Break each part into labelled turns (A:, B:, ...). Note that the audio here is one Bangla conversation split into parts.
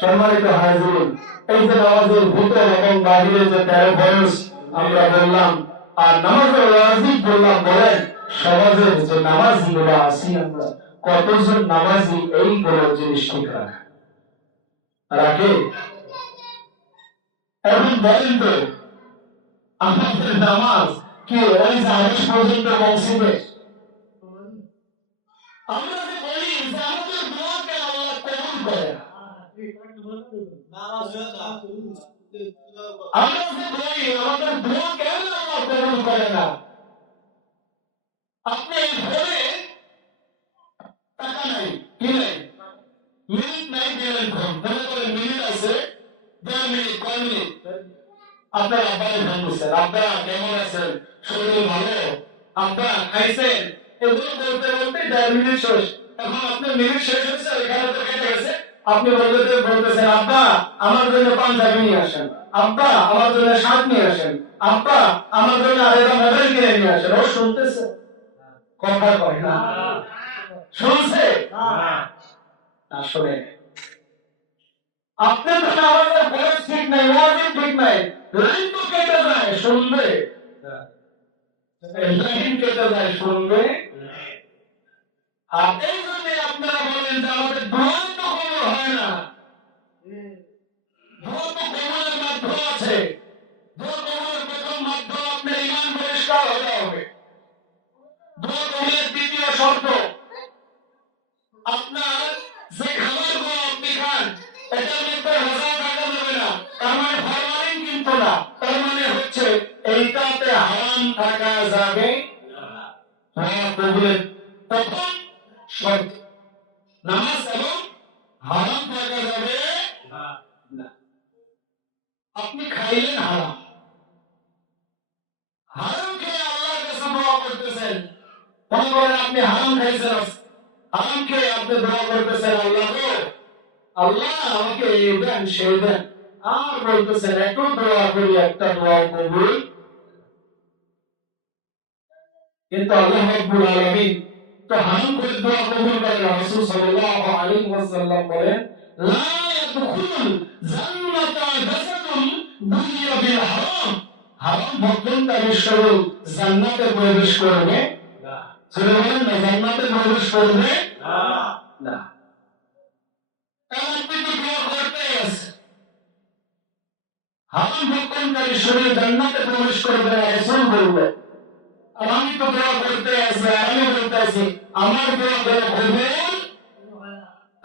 A: সম্মানিত হাজির, এই যে নামাজের ভিতর এবং বাহিরে যে তেরো বয়স, আমরা বললাম, আর নামাজের ওয়াজিব বললাম, বলেন, সমাজের যে নামাজি গুলো আছি আমরা, কতজন নামাজি এই এইগুলো জিনিস ঠিক রাখে বলেন তো, আমাদের নামাজ কি ওই যে পর্যন্ত আমরা যে বলি যে আমাদের দোয়াকে আল্লাহ কবুল করে না আমরা যে বলি আমাদের দোয়া কেন আল্লাহ কবুল করে না আপনি ঘরে টাকা নাই কি নাই মিনিট নাই দিলেন ঘুম মনে করেন মিনিট আছে দেড় মিনিট কয় মিনিট আপনার আব্বাই ফোন করছেন আব্বা কেমন আছেন শরীর ভালো আব্বা খাইছেন এগুলো বলতে বলতে দেড় এখন আপনার মিনিট শেষ হচ্ছে এখানে তো কেটে গেছে। আপনি বলতে বলতেছেন, আব্বা, আমার জন্য পাঞ্জাবি নিয়ে আসেন। আব্বা, আমার জন্য শার্ট নিয়ে আসেন। আব্বা, আমার জন্য আরেকটা কিনে নিয়ে আসেন। ও শুনতেছে। কথা কয় না। শুনছে? আপনার আমাদের বয়স ঠিক নাই, ওয়াজিব ঠিক নাই। লাইন তো কেটে যায়, শুনবে? লাইন কেটে যায়, শুনবে? আর এই জন্য আপনারা বলেন যে আমাদের তার মানে হচ্ছে এইটাতে হারাম থাকা যাবে হ্যাঁ নামাজ এবং হারাম আপনি খাইলেন হারাম। হারাম খেয়ে আল্লাহর কাছে দোয়া করতেছেন। মনে করেন আপনি হারাম খাইছেন হারাম খেয়ে আপনি দোয়া করতেছেন আল্লাহ আল্লাহ আমাকে এই দেন, সেই দেন। আর বলতেছেন একটু দোয়া করি, একটা দোয়া কবুল। কিন্তু আল্লাহ রাব্বুল আলামিন তো হারাম করে দোয়া কবুল করে রাসূল সাল্লাল্লাহু আলাইহি ওয়াসাল্লাম বলেন, লা ইয়াদখুলুল জান্নাতা জাসাদুন দুনিয়া বিল হারাম। হারাম ভক্ষণকারী শরীর জান্নাতে প্রবেশ করবে। না। ছেলে বলেন না জান্নাতে প্রবেশ করবে? না। এমন কিন্তু দোয়া করতে আছে হারাম ভক্ষণকারী শরীর জান্নাতে প্রবেশ করবে না রাসূল বলবে। আর আমি তো দোয়া করতে আছি আমি বলতে আছি আমার দোয়া করে কবুল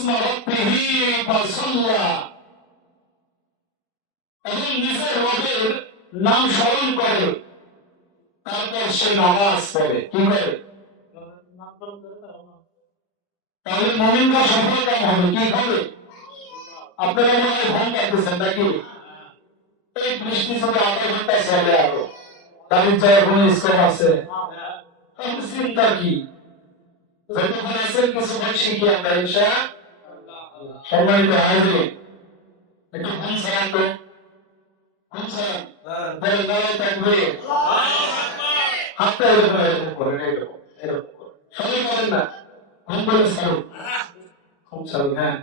A: اسم ربه فصلى এবং নিজের রবের নাম স্মরণ করে তারপর সে নামাজ পড়ে কি করে তাহলে মমিনরা সফল কাম হবে কি হবে আপনারা মনে হয় ঘুম পাচ্ছেন নাকি এই বৃষ্টি যদি আধা ঘন্টা চলে আরো তাদের যায় কোনো স্কোপ আছে তাহলে চিন্তা কি যতক্ষণ আছেন কিছু ভাই শিখি আমরা ইনশা সম্মানিত হাজির একটু ঘুম সালাম তো ঘুম সালাম বলে দাঁড়ায় থাকবে হাতটা এরকম এরকম করেন এরকম এরকম করেন সবাই করেন না ঘুম বলে সারুন ঘুম সারুন হ্যাঁ